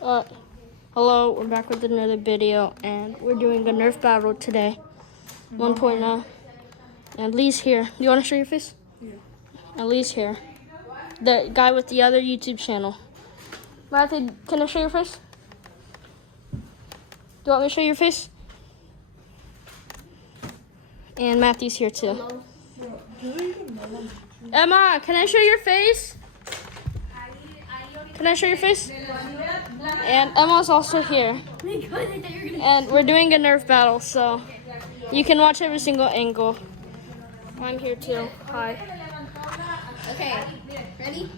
Uh, Hello, we're back with another video, and we're doing a Nerf battle today, 1.0. And Lee's here. Do you want to show your face? Yeah. And Lee's here. The guy with the other YouTube channel. Matthew, can I show your face? Do you want me to show your face? And Matthew's here too. Emma, can I show your face? Can I show your face? And Emma's also here. And we're doing a Nerf battle, so you can watch every single angle. I'm here too. Hi. Okay, ready?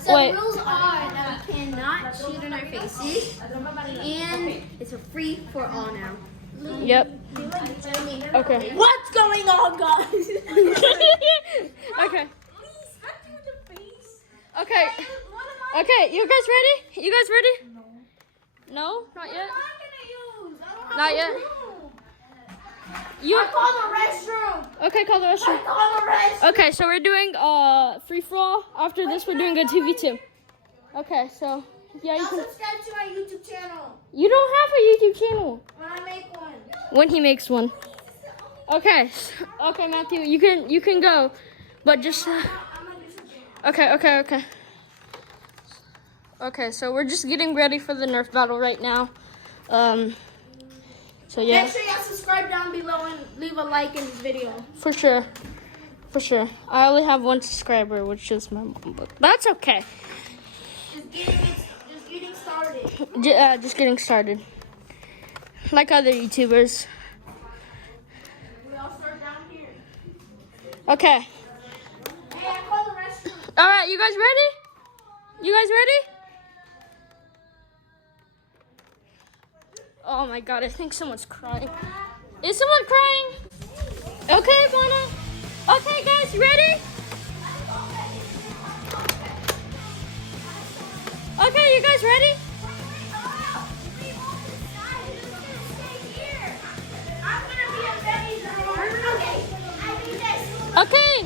So Wait. the rules are that we cannot cheat on our faces, and it's a free for all now. Yep. Okay. What's going on, guys? Okay. Okay. Okay, you guys ready? You guys ready? No, not yet. Not yet. You Call the restroom. okay? Call the restroom. Call the restroom. Okay, so we're doing free for all. After this, we're doing a 2v2. Okay, so yeah, you Now can. subscribe to my YouTube channel You don't have a YouTube channel. when I make one. When he makes one. Okay. Okay, Matthew, you can go, but just. Okay. Okay, so we're just getting ready for the Nerf battle right now. So yeah. Make sure you subscribe down below and leave a like in this video. For sure. I only have one subscriber, which is my mom, but that's okay. Just getting started. Just getting started. Like other YouTubers. We all start down here. Okay. Hey, I call the restroom. All right, you guys ready? You guys ready? Oh my God, I think someone's crying. Is someone crying? Okay, Bono. Okay, guys, you ready? Okay, you guys ready? Okay,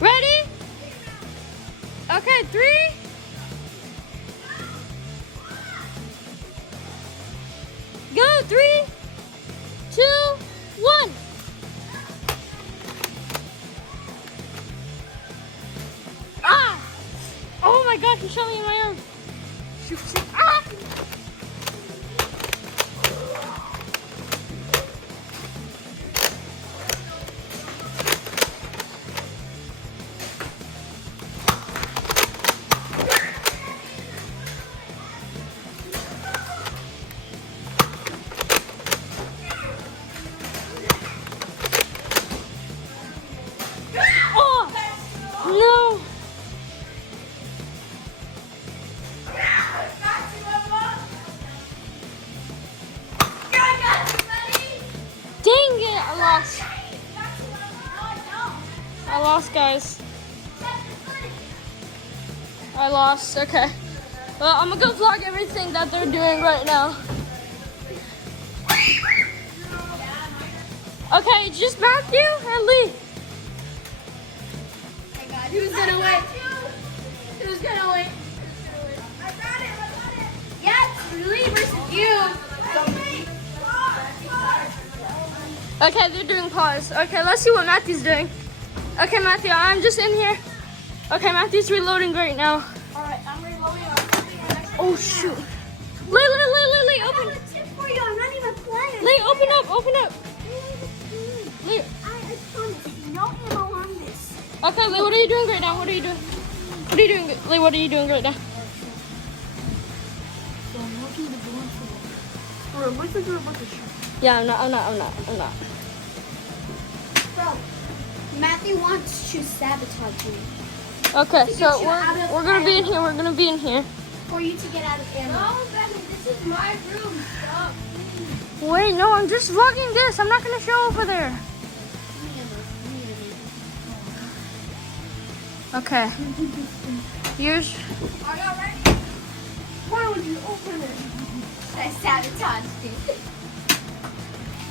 ready? Okay, 3. Go, 3, 2, 1. Ah! Oh my gosh, you shot me in my arm. Ah! Oh! No! Dang it, I lost. I lost, guys. I lost, okay. Well, I'm gonna go vlog everything that they're doing right now. Okay, just Matthew and Lee. Who's gonna win? Who's gonna win? I got it. Yes, Lee versus you. Okay, they're doing pause. Okay, let's see what Matthew's doing. Okay, Matthew, I'm just in here. Okay, Matthew's reloading right now. Alright, I'm reloading. Oh, shoot. Lee, open. I have a tip for you. I'm not even playing. Lee, open up. Lee. I promise. No ammo on this. Okay, Lee, what are you doing right now? Lee, what are you doing right now? So I'm looking to go into or it looks like you're about to shoot. Yeah, I'm not. Bro, Matthew wants to sabotage you. Okay, To so get you out of we're gonna be in ammo. here. We're gonna be in here. For you to get out of ammo. No, Benny, this is my room. Stop. Wait, no, I'm just vlogging this. I'm not gonna show over there. Okay. Here's. Are y'all ready? Why would you open it? I sabotaged you.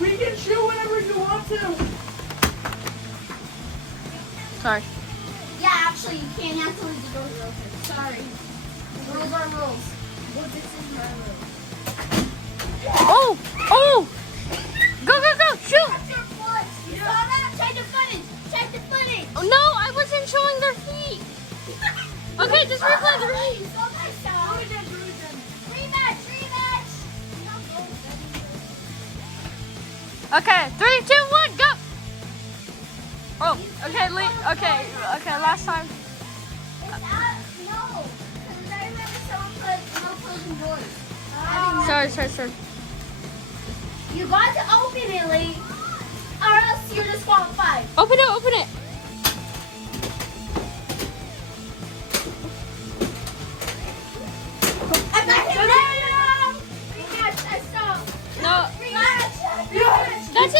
We can shoot whenever you want to. Sorry. Yeah, actually, you can't. You have to leave the doors open. Sorry. Rules are rules. Oh! Oh! Go, go, go! Shoot! You saw that? Check the footage. Check the footage. Oh, no, I wasn't showing their feet. Okay, just replay the replay. You saw my stuff. Rematch. Rematch. Okay, 3, 2, 1, go! Oh, okay, okay, last time. Is that? No. Because I remember someone put no closing doors. Sorry. You got to open it, Lee. Or else you're disqualified. Open it. I'm not here. No. Rematch. I saw. No, Rematch.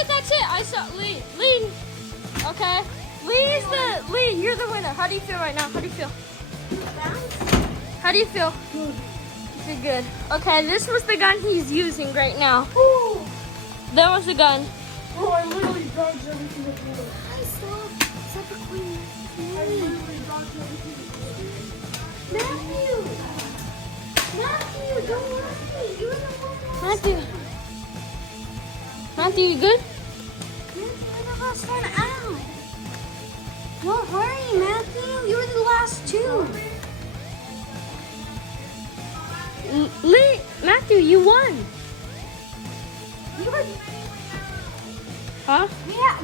that's it. I saw Lee. Okay. Lee, you're the winner. How do you feel right now? How do you feel? Good. Good. Okay, this was the gun he's using right now. Ooh. That was the gun. Bro, I literally dodged everything before. I saw the queen. I literally dodged everything before. Matthew, don't worry. You're the one. Matthew, you good? You're the last one out. Don't worry, Matthew. You were the last two. Lee, Matthew, you won. You were. Huh? Yeah,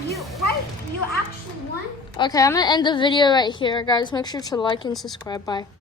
you actually won. Okay, I'm gonna end the video right here, guys. Make sure to like and subscribe. Bye.